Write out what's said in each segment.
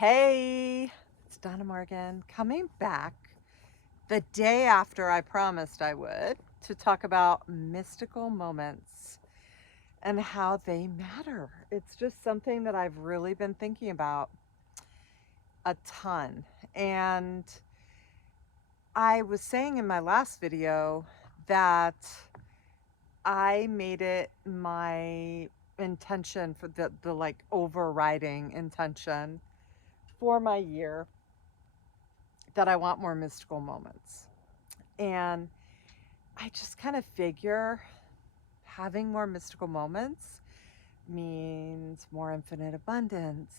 Hey, it's Donna Morgan coming back the day after I promised I would to talk about mystical moments and how they matter. It's just something that I've really been thinking about a ton. And I was saying in my last video that I made it my intention for the like overriding intention for my year that I want more mystical moments. And I just kind of figure having more mystical moments means more infinite abundance,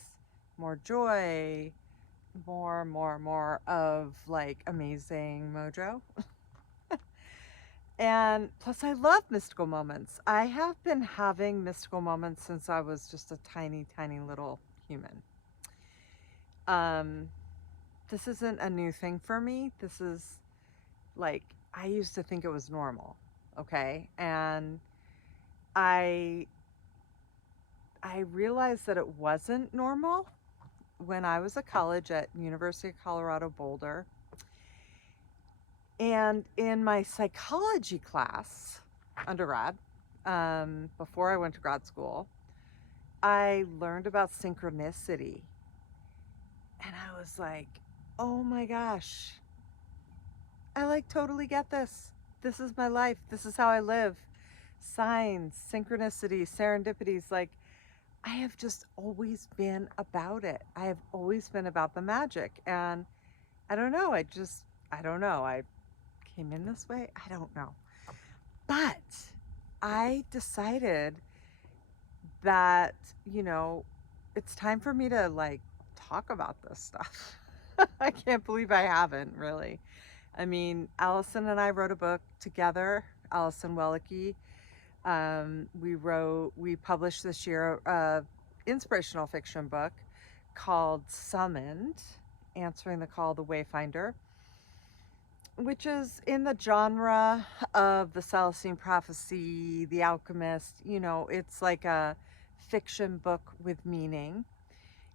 more joy, more of like amazing mojo. And plus, I love mystical moments. I have been having mystical moments since I was just a tiny little human. Um, this isn't a new thing for me. This is like, I used to think it was normal, okay? And I I realized that it wasn't normal when I was at college at University of Colorado Boulder. And in my psychology class, undergrad, before I went to grad school, I learned about synchronicity. And I was like, oh my gosh, I like totally get this. This is my life. This is how I live. Signs, synchronicities, serendipities, like I have just always been about it. I have always been about the magic. And I don't know. I don't know. I came in this way. I don't know. But I decided that, it's time for me to like talk about this stuff. I can't believe I haven't really. I mean, Allison and I wrote a book together, Allison Wellicky. We published this year a inspirational fiction book called Summoned, Answering the Call of the Wayfinder, which is in the genre of the Celestine Prophecy, The Alchemist. It's like a fiction book with meaning.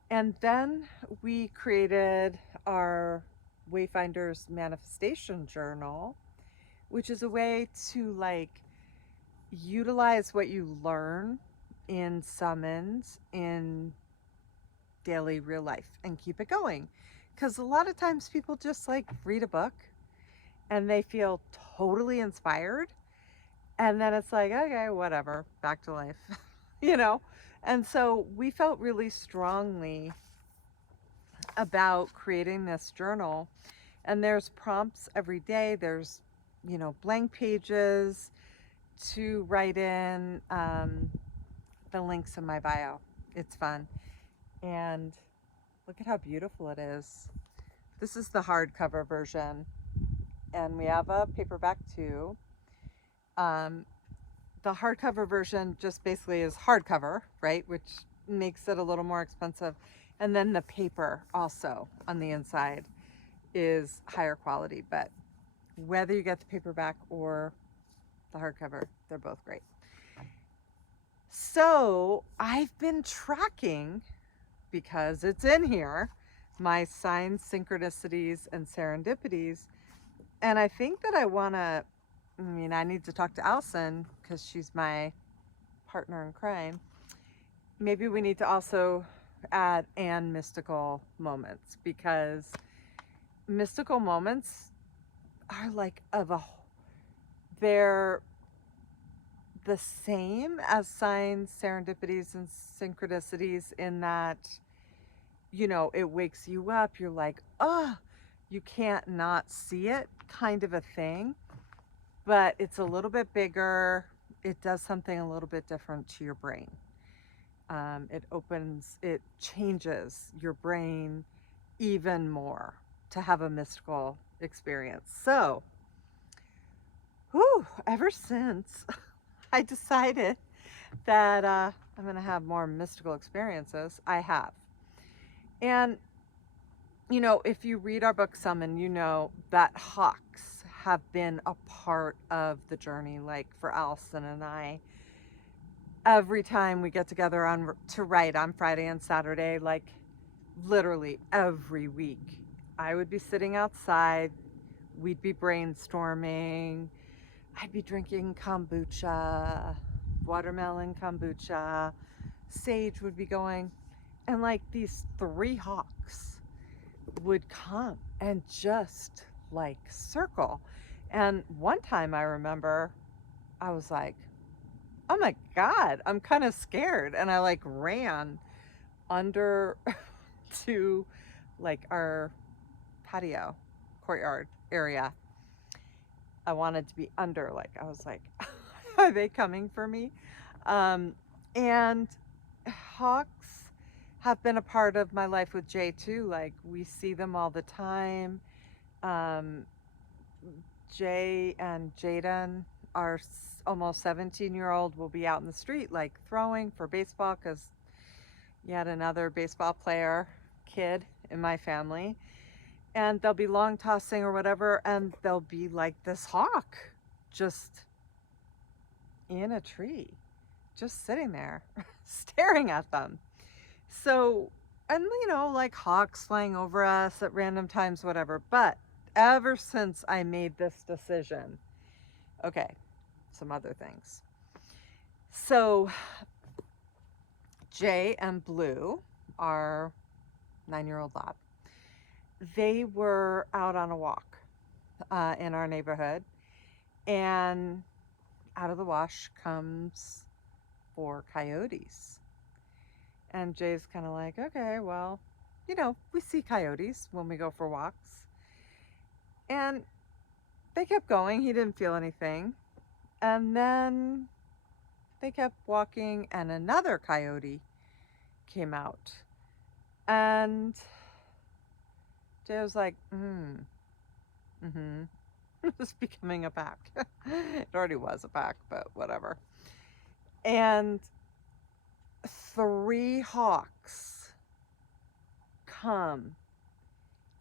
And then we created our Wayfinders Manifestation Journal, which is a way to like utilize what you learn in summons in daily real life and keep it going. Because a lot of times people just like read a book and they feel totally inspired. And then it's like, okay, whatever, back to life, you know? And so we felt really strongly about creating this journal. And there's prompts every day. There's, blank pages to write in, the links in my bio. It's fun. And look at how beautiful it is. This is the hardcover version. And we have a paperback too. The hardcover version just basically is hardcover, right? Which makes it a little more expensive. And then the paper also on the inside is higher quality. But whether you get the paperback or the hardcover, they're both great. So I've been tracking, because it's in here, my signs, synchronicities, and serendipities. And I think that I need to talk to Allison because she's my partner in crime. Maybe we need to also add and mystical moments, because mystical moments are like they're the same as signs, serendipities, and synchronicities in that, it wakes you up. You're like, oh, you can't not see it, kind of a thing. But it's a little bit bigger. It does something a little bit different to your brain. It changes your brain even more to have a mystical experience. So, ever since I decided that I'm going to have more mystical experiences, I have. And, if you read our book Summon, you know that hawks have been a part of the journey. Like for Allison and I, every time we get together to write on Friday and Saturday, like literally every week. I would be sitting outside, we'd be brainstorming, I'd be drinking kombucha, watermelon kombucha, sage would be going, and like these three hawks would come and just like circle. And one time I remember I was like, oh my God, I'm kind of scared. And I like ran under to like our patio courtyard area. I wanted to be under, like, I was like, are they coming for me? Um, and hawks have been a part of my life with Jay too. Like, we see them all the time. Um, Jay and Jaden, our almost 17-year-old, will be out in the street, like throwing for baseball because yet another baseball player kid in my family. And they'll be long tossing or whatever, and they'll be like this hawk just in a tree, just sitting there, staring at them. So, and like hawks flying over us at random times, whatever. But ever since I made this decision, okay, some other things. So, Jay and Blue, our 9-year-old lab, they were out on a walk in our neighborhood, and out of the wash comes 4 coyotes. And Jay's kind of like, okay, well, we see coyotes when we go for walks. And they kept going. He didn't feel anything. And then they kept walking, and another coyote came out. And Jay was like, mm-hmm. It was becoming a pack. It already was a pack, but whatever. And 3 hawks come,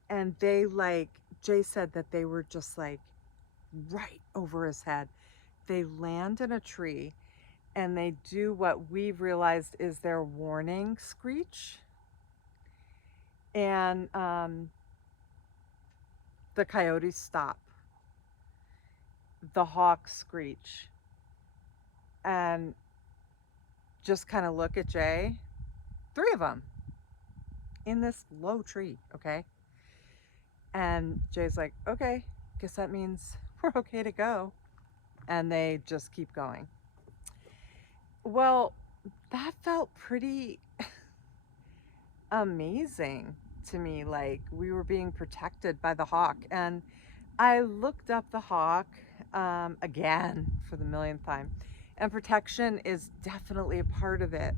and they, like, Jay said that they were just like right over his head. They land in a tree, and they do what we've realized is their warning screech. And the coyotes stop. The hawks screech and just kind of look at Jay. 3 of them in this low tree, okay? And Jay's like, okay, guess that means we're okay to go. And they just keep going. Well, that felt pretty amazing to me. Like, we were being protected by the hawk. And I looked up the hawk again for the millionth time. And protection is definitely a part of it.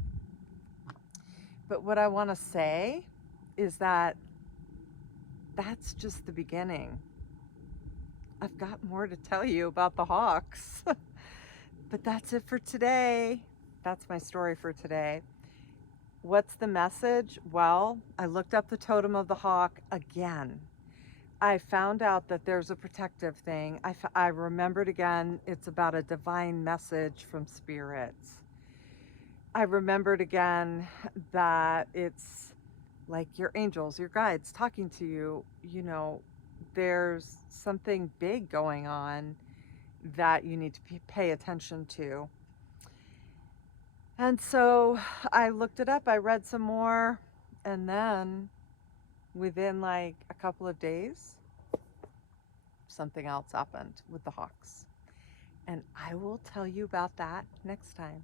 But what I want to say is that that's just the beginning. I've got more to tell you about the hawks. But that's it for today. That's my story for today. What's the message? Well, I looked up the totem of the hawk again. I found out that there's a protective thing. I remembered again, it's about a divine message from spirits. I remembered again that it's like your angels, your guides talking to you. There's something big going on that you need to pay attention to. And so I looked it up, I read some more, and then within like a couple of days, something else happened with the hawks. And I will tell you about that next time.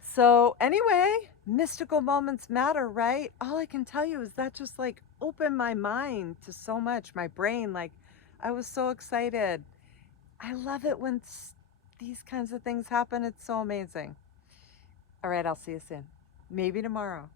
So anyway, mystical moments matter, right? All I can tell you is that just like opened my mind to so much, my brain. Like, I was so excited. I love it when these kinds of things happen. It's so amazing. All right, I'll see you soon. Maybe tomorrow.